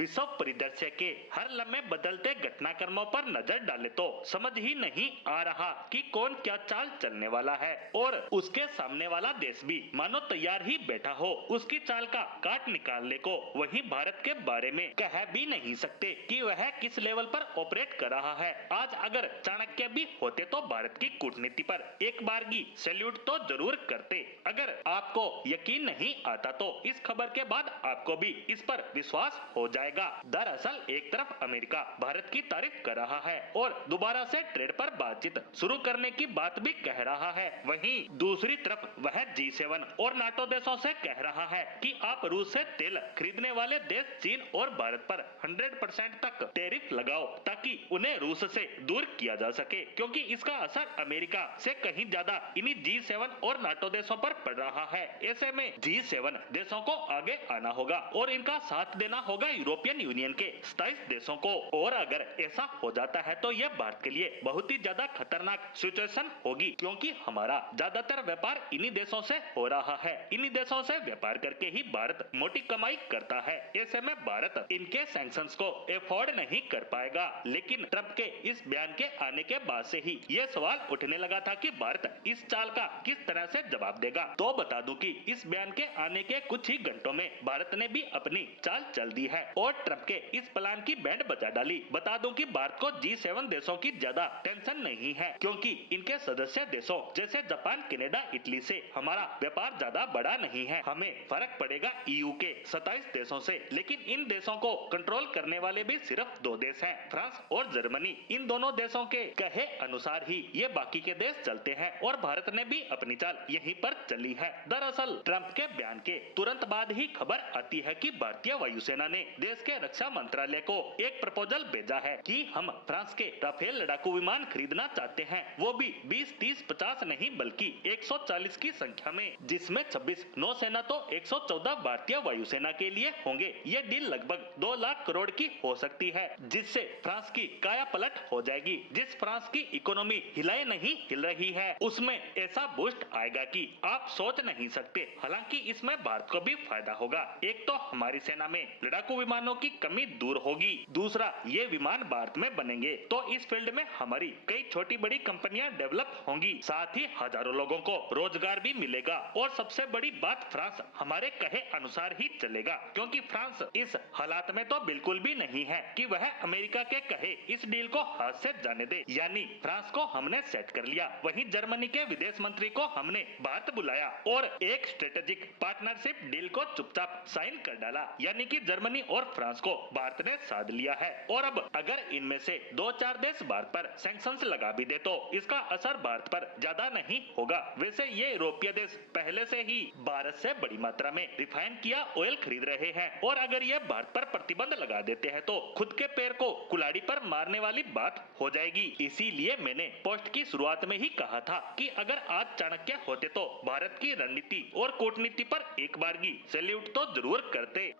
विश्व परिदृश्य के हर लम्हे बदलते घटनाक्रमों पर नजर डाले तो समझ ही नहीं आ रहा कि कौन क्या चाल चलने वाला है और उसके सामने वाला देश भी मानो तैयार ही बैठा हो उसकी चाल का काट निकालने को। वहीं भारत के बारे में कह भी नहीं सकते कि वह किस लेवल पर ऑपरेट कर रहा है। आज अगर चाणक्य भी होते तो भारत की कूटनीति पर एक बारगी सैल्यूट तो जरूर करते। अगर आपको यकीन नहीं आता तो इस खबर के बाद आपको भी इस पर विश्वास हो जाएगा। दरअसल एक तरफ अमेरिका भारत की तारीफ कर रहा है और दोबारा से ट्रेड पर बातचीत शुरू करने की बात भी कह रहा है, वहीं दूसरी तरफ वह G7 और नाटो देशों से कह रहा है कि आप रूस से तेल खरीदने वाले देश चीन और भारत पर 100% तक टैरिफ लगाओ ताकि उन्हें रूस से दूर किया जा सके, क्योंकि इसका असर अमेरिका से कहीं ज्यादा इन्हीं G7 और नाटो देशों पर पड़ रहा है। ऐसे में G7 देशों को आगे आना होगा और इनका साथ देना होगा यूरोपियन यूनियन के 27 देशों को। और अगर ऐसा हो जाता है तो यह भारत के लिए बहुत ही ज्यादा खतरनाक सिचुएशन होगी, क्योंकि हमारा ज्यादातर व्यापार इन्हीं देशों से हो रहा है। इन्हीं देशों से व्यापार करके ही भारत मोटी कमाई करता है। ऐसे में भारत इनके सैंक्शंस को एफोर्ड नहीं कर पाएगा। लेकिन ट्रंप के इस बयान के आने के बाद से ही यह सवाल उठने लगा था कि भारत इस चाल का किस तरह से जवाब देगा। तो बता दूं कि इस बयान के आने के कुछ ही घंटों में भारत ने भी अपनी चाल चल दी है और ट्रंप के इस प्लान की बैंड बजा डाली। बता दूं कि भारत को G7 देशों की ज्यादा टेंशन नहीं है, क्योंकि इनके सदस्य देशों जैसे जापान, कनाडा, इटली से हमारा व्यापार ज्यादा बड़ा नहीं है। हमें फर्क पड़ेगा EU के 27 देशों से, लेकिन इन देशों को कंट्रोल करने वाले भी सिर्फ 2 देश हैं, फ्रांस और जर्मनी। इन दोनों देशों के कहे अनुसार ही ये बाकी के देश चलते हैं और भारत ने भी अपनी चाल यहीं पर चली है। दरअसल ट्रंप के बयान के तुरंत बाद ही खबर आती है कि भारतीय वायुसेना ने देश के रक्षा मंत्रालय को एक प्रपोजल भेजा है कि हम फ्रांस के राफेल लड़ाकू विमान खरीदना चाहते हैं, वो भी 20, 30, 50 नहीं बल्कि 140 की संख्या में, जिसमें 26 नौसेना तो 114 भारतीय वायुसेना के लिए होंगे। ये डील लगभग 2 लाख करोड़ की हो सकती है, जिससे फ्रांस की काया पलट हो जाएगी। जिस फ्रांस की इकोनॉमी हिलाए नहीं हिल रही है उसमें ऐसा बूस्ट आएगा कि आप सोच नहीं सकते। हालांकि इसमें भारत को भी फायदा होगा। एक तो हमारी सेना में लड़ाकू विमानों की कमी दूर होगी, दूसरा ये विमान भारत में बनेंगे तो इस फील्ड में हमारी कई छोटी बड़ी कंपनियां डेवलप होंगी, साथ ही हजारों लोगों को रोजगार भी मिलेगा। और सबसे बड़ी बात, फ्रांस हमारे कहे अनुसार ही चलेगा, क्योंकि फ्रांस इस हालात में तो बिल्कुल भी नहीं है कि वह अमेरिका के कहे इस डील को हाथ से जाने दे। यानी फ्रांस को हमने सेट कर लिया, वहीं जर्मनी के विदेश मंत्री को हमने भारत बुलाया और एक स्ट्रेटेजिक पार्टनरशिप डील को चुपचाप साइन कर डाला। यानी कि जर्मनी और फ्रांस को भारत ने साध लिया है। और अब अगर इनमें से 2-4 देश भारत पर सैंक्शंस लगा भी दे तो इसका असर भारत पर ज्यादा नहीं होगा। वैसे ये यूरोपीय देश पहले से ही भारत से बड़ी मात्रा में रिफाइन किया ऑयल खरीद रहे हैं और अगर ये भारत पर प्रतिबंध लगा देते हैं तो खुद के पैर को कुल्हाड़ी पर मारने वाली बात हो जाएगी। इसीलिए मैंने पोस्ट की शुरुआत में ही कहा था कि अगर आज चाणक्य होते तो भारत की रणनीति और कूटनीति पर एक बारगी सैल्यूट तो जरूर करते।